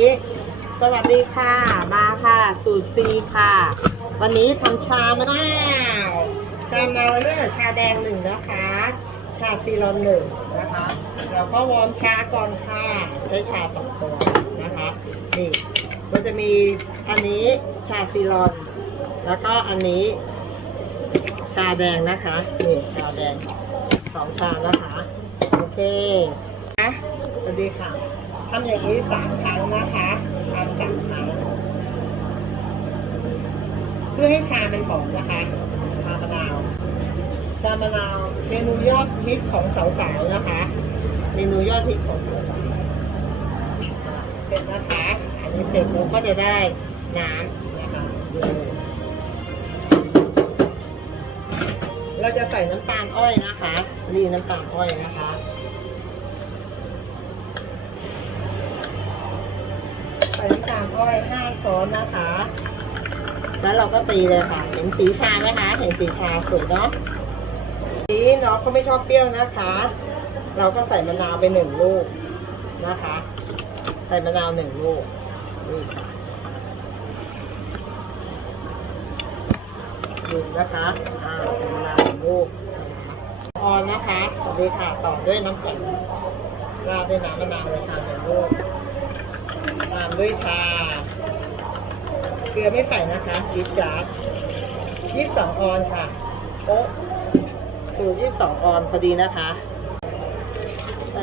นี้ สวัสดีค่ะ มาค่ะ สูตรซีค่ะ วันนี้ทำชามะนาวชามะนาวเรื่องชาแดงหนึ่งนะคะ ชาซีรอนหนึ่งนะคะแล้วก็วอร์มชาก่อนค่ะใช้ชาสองตัวนะคะนี่มันจะมีอันนี้ชาซีรอน แล้วก็อันนี้ ชาแดงนะคะนี่ชาแดงสองชานะคะโอเคนะสวัสดีค่ะ ทำอย่างนี้สามครั้งนะคะทำสามครั้งเพื่อให้ชาเป็นหอมนะคะชามะนาวชามะนาวเมนูยอดฮิตของสาวๆนะคะ เมนูยอดฮิตของสาวๆเสร็จนะคะอันนี้เสร็จเราก็จะได้น้ำนะคะเราจะใส่น้ำตาลอ้อยนะคะรีน้ำตาลอ้อยนะคะำตาลอ้อย5ช้อนนะคะ แล้วเราก็ตีเลยค่ะ เห็นสีชาไหมคะ เห็นสีชาสวยเนาะสีน้องเขาไม่ชอบเปรี้ยวนะคะ เราก็ใส่มะนาวไปหนึ่งลูกนะคะ ใส่มะนาวหนึ่งลูกนี่ค่ะดูนะคะอ่ามะนาวหนึ่งลูกออนนะคะสวัสดีค่ะ ต่อด้วยน้ำแข็งราดด้วยน้ำมะนาวเลยค่ะหนึ่งลูก ตามด้วยชา เกลือไม่ใส่นะคะยิบจาร์ยี่สิบสองออนค่ะโอ๊ะสูตรยี่สิบสองออนพอดีนะคะใส่